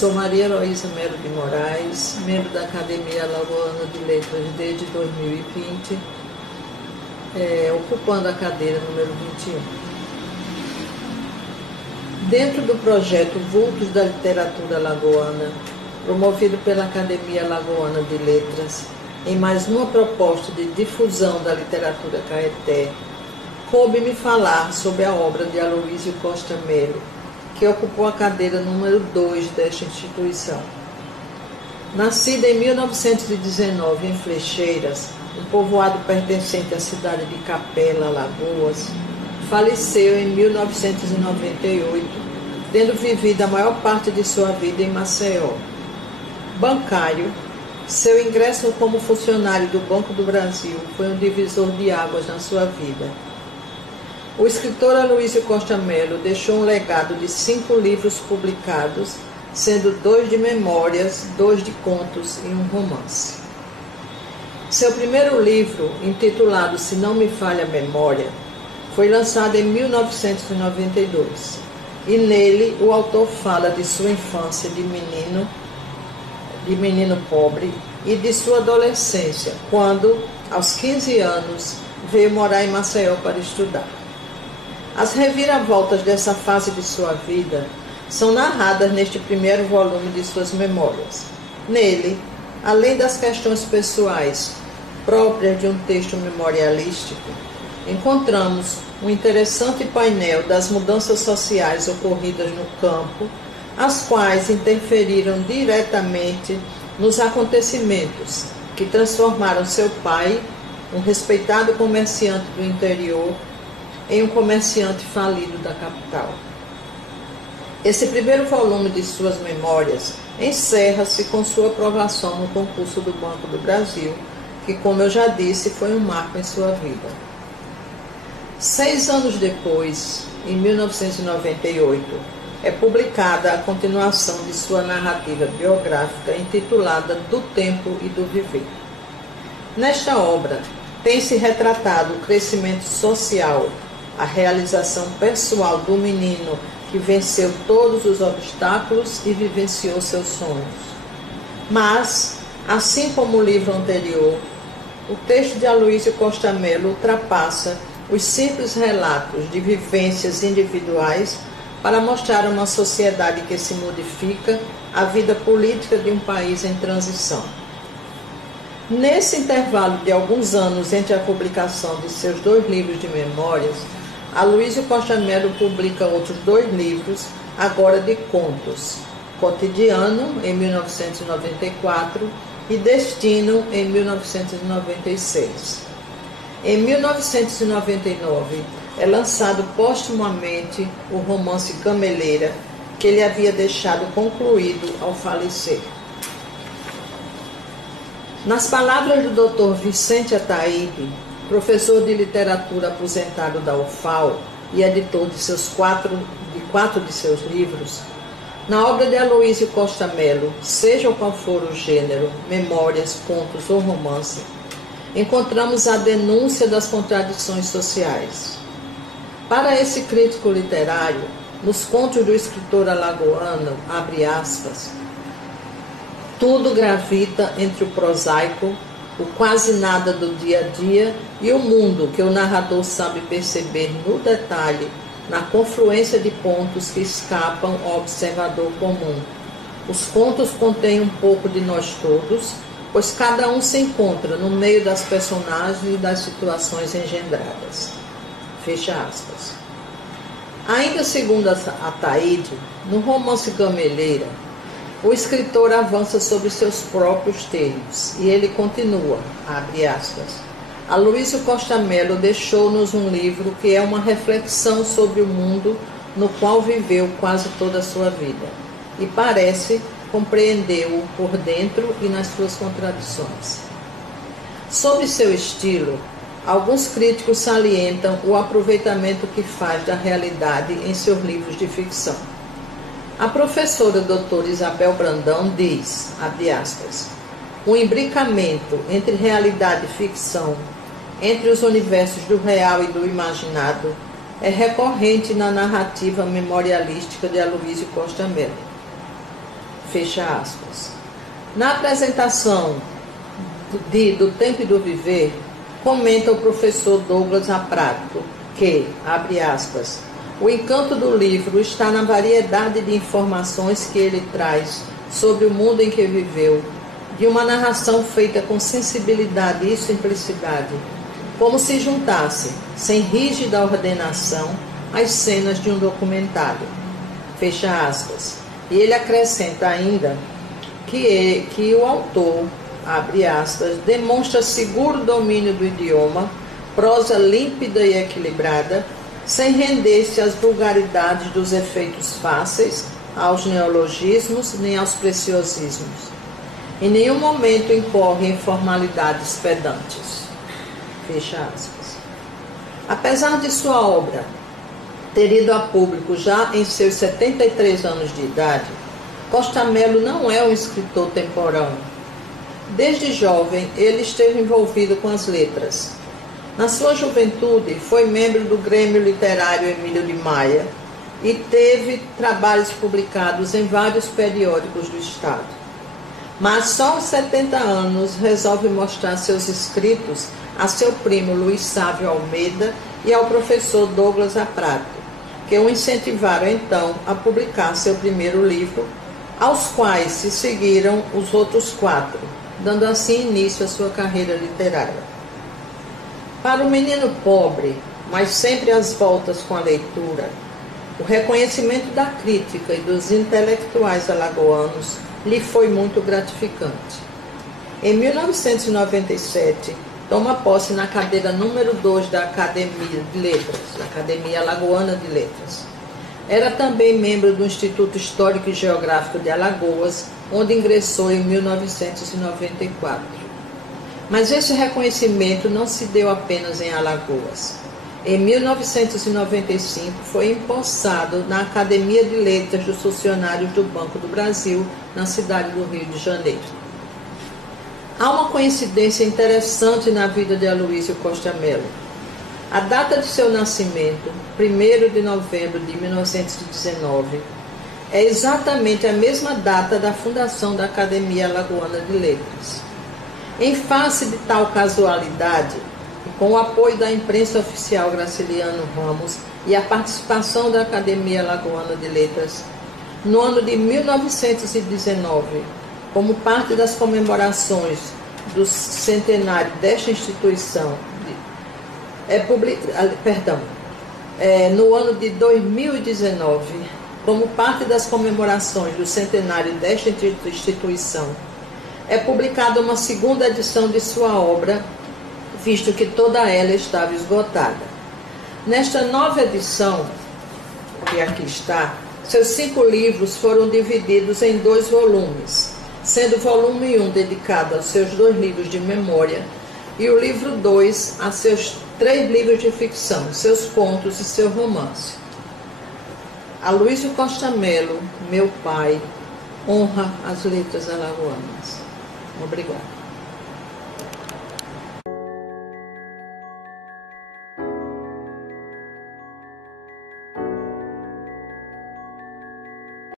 Sou Maria Heloísa Melo de Moraes, membro da Academia Alagoana de Letras desde 2020, ocupando a cadeira número 21. Dentro do projeto Vultos da Literatura Alagoana, promovido pela Academia Alagoana de Letras, em mais uma proposta de difusão da literatura caeté, coube-me falar sobre a obra de Aloísio Costa Melo, que ocupou a cadeira número 2 desta instituição. Nascida em 1919 em Flecheiras, um povoado pertencente à cidade de Capela, Alagoas, faleceu em 1998, tendo vivido a maior parte de sua vida em Maceió. Bancário, seu ingresso como funcionário do Banco do Brasil foi um divisor de águas na sua vida. O escritor Aloísio Costa Melo deixou um legado de 5 livros publicados, sendo 2 de memórias, 2 de contos e um romance. Seu primeiro livro, intitulado Se Não Me Falha a Memória, foi lançado em 1992, e nele o autor fala de sua infância de menino pobre e de sua adolescência, quando, aos 15 anos, veio morar em Maceió para estudar. As reviravoltas dessa fase de sua vida são narradas neste primeiro volume de suas memórias. Nele, além das questões pessoais próprias de um texto memorialístico, encontramos um interessante painel das mudanças sociais ocorridas no campo, as quais interferiram diretamente nos acontecimentos que transformaram seu pai, um respeitado comerciante do interior, em um comerciante falido da capital. Esse primeiro volume de suas memórias encerra-se com sua aprovação no concurso do Banco do Brasil, que, como eu já disse, foi um marco em sua vida. 6 anos depois, em 1998, é publicada a continuação de sua narrativa biográfica intitulada Do Tempo e do Viver. Nesta obra, tem-se retratado o crescimento social, a realização pessoal do menino que venceu todos os obstáculos e vivenciou seus sonhos. Mas, assim como o livro anterior, o texto de Aloísio Costa Melo ultrapassa os simples relatos de vivências individuais para mostrar uma sociedade que se modifica, a vida política de um país em transição. Nesse intervalo de alguns anos entre a publicação de seus 2 livros de memórias, Aloísio Costa Melo publica outros 2 livros, agora de contos, Cotidiano, em 1994, e Destino, em 1996. Em 1999, é lançado póstumamente o romance Gameleira, que ele havia deixado concluído ao falecer. Nas palavras do Dr. Vicente Ataíde, professor de literatura aposentado da UFAL e editor de 4 de seus livros, na obra de Aloísio Costa Melo, seja qual for o gênero, memórias, contos ou romance, encontramos a denúncia das contradições sociais. Para esse crítico literário, nos contos do escritor alagoano, abre aspas, tudo gravita entre o prosaico, o quase nada do dia a dia e o mundo que o narrador sabe perceber no detalhe, na confluência de pontos que escapam ao observador comum. Os contos contêm um pouco de nós todos, pois cada um se encontra no meio das personagens e das situações engendradas. Fecha aspas. Ainda segundo Ataíde, no romance Gameleira, o escritor avança sobre seus próprios termos e ele continua, abre aspas, Aloísio Costa Melo deixou-nos um livro que é uma reflexão sobre o mundo no qual viveu quase toda a sua vida e parece compreendeu-o por dentro e nas suas contradições. Sobre seu estilo, alguns críticos salientam o aproveitamento que faz da realidade em seus livros de ficção. A professora doutora Isabel Brandão diz, abre aspas, o imbricamento entre realidade e ficção, entre os universos do real e do imaginado, é recorrente na narrativa memorialística de Aloísio Costa Melo. Fecha aspas. Na apresentação do Tempo e do Viver, comenta o professor Douglas Aprato que, abre aspas, o encanto do livro está na variedade de informações que ele traz sobre o mundo em que viveu, de uma narração feita com sensibilidade e simplicidade, como se juntasse, sem rígida ordenação, as cenas de um documentário. Fecha aspas. E ele acrescenta ainda que o autor, abre aspas, demonstra seguro domínio do idioma, prosa límpida e equilibrada, sem render-se às vulgaridades dos efeitos fáceis, aos neologismos, nem aos preciosismos. Em nenhum momento incorre em formalidades pedantes. Fecha aspas. Apesar de sua obra ter ido a público já em seus 73 anos de idade, Costa Melo não é um escritor temporâneo. Desde jovem, ele esteve envolvido com as letras. Na sua juventude, foi membro do Grêmio Literário Emílio de Maia e teve trabalhos publicados em vários periódicos do Estado. Mas só aos 70 anos resolve mostrar seus escritos a seu primo Luiz Sávio Almeida e ao professor Douglas Aprato, que o incentivaram então a publicar seu primeiro livro, aos quais se seguiram os outros 4, dando assim início à sua carreira literária. Para o menino pobre, mas sempre às voltas com a leitura, o reconhecimento da crítica e dos intelectuais alagoanos lhe foi muito gratificante. Em 1997, toma posse na cadeira número 2 da Academia de Letras, Academia Alagoana de Letras. Era também membro do Instituto Histórico e Geográfico de Alagoas, onde ingressou em 1994. Mas esse reconhecimento não se deu apenas em Alagoas. Em 1995, foi empossado na Academia de Letras dos Funcionários do Banco do Brasil, na cidade do Rio de Janeiro. Há uma coincidência interessante na vida de Aloísio Costa Melo. A data de seu nascimento, 1º de novembro de 1919, é exatamente a mesma data da fundação da Academia Alagoana de Letras. Em face de tal casualidade, e com o apoio da imprensa oficial Graciliano Ramos e a participação da Academia Alagoana de Letras, no ano de 1919, como parte das comemorações do centenário desta instituição, no ano de 2019, como parte das comemorações do centenário desta instituição, é publicada uma segunda edição de sua obra, visto que toda ela estava esgotada. Nesta nova edição, que aqui está, seus 5 livros foram divididos em 2 volumes, sendo o volume 1 dedicado aos seus 2 livros de memória e o livro 2 a seus 3 livros de ficção, seus contos e seu romance. Aloísio Costa Melo, meu pai, honra as letras alagoanas. Obrigada.